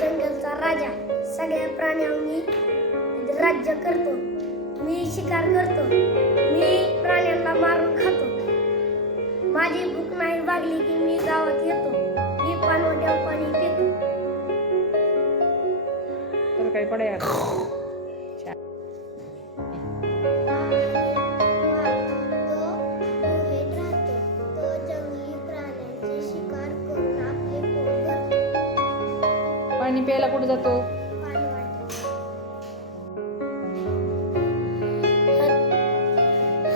जंगलचा राजा, सगळ्या प्राण्यांनी राज्य करतो. मी शिकार करतो. मी प्राण्यांना मारून खातो. माझी भूक नाही भागली की मी गावात येतो. मी पानवट्यावर पाणी पितो. तर काही पडे पाणी प्यायला कुठे जातो?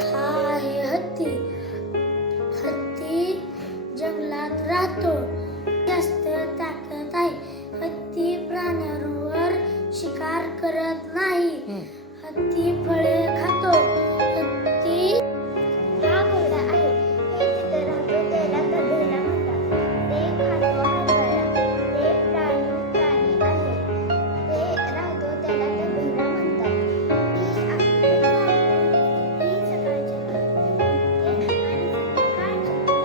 हा आहे हत्ती. हत्ती जंगलात राहतो. जास्त ताकद आहे. हत्ती प्राण्यांवर शिकार करत नाही. हत्ती फळे खातो. हत्ती हा घोडा आहे. हे जिथे राहतो त्याला तबेला म्हणतात. ते खातो हरभरा. ते प्राणी आहे. ते राहतो त्याला तबेला म्हणतात. ही सकाळच्या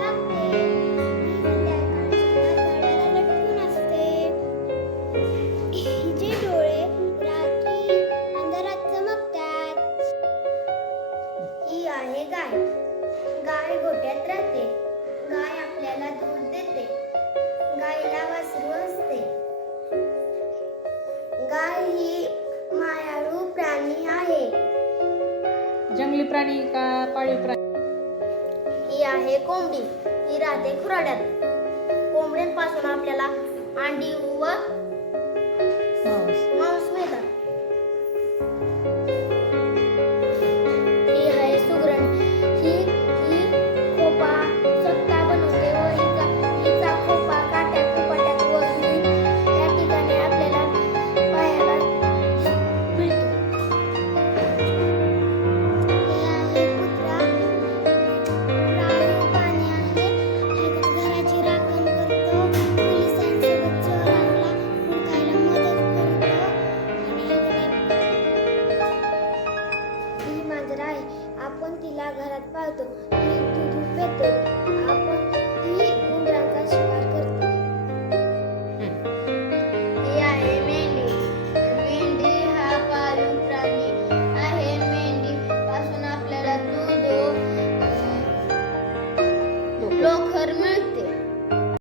लागते. ही संध्याकाळच्या लटकून असते. हिचे डोळे रात्री अंधारात चमकतात. ही आहे गाय. गाय गोठ्यात राहते. गाय आपल्याला दूध देते. गायला वासरू असते. गाय ही मायाळू प्राणी आहे. जंगली प्राणी का पाळीव प्राणी? ही आहे कोंबडी. ही राहते खुराड्यात. कोंबड्यांपासून आपल्याला अंडी व मांस मिळतात. ही आहे सुगरण. ही खोपा स्वतः बनवते व हिचा खोपा काट्यात कुपाट्यात व या ठिकाणी आपल्याला पाहायला मिळतो. हे आहे कुत्रा. प्राणी पाणी आहे. हे घराची राखण करतो. पोलिसांसोबत चोरांना हुडकायला मदत करतो. ही मांजर आहे. आपण तिला घरात पाळतो. ती दूध देते.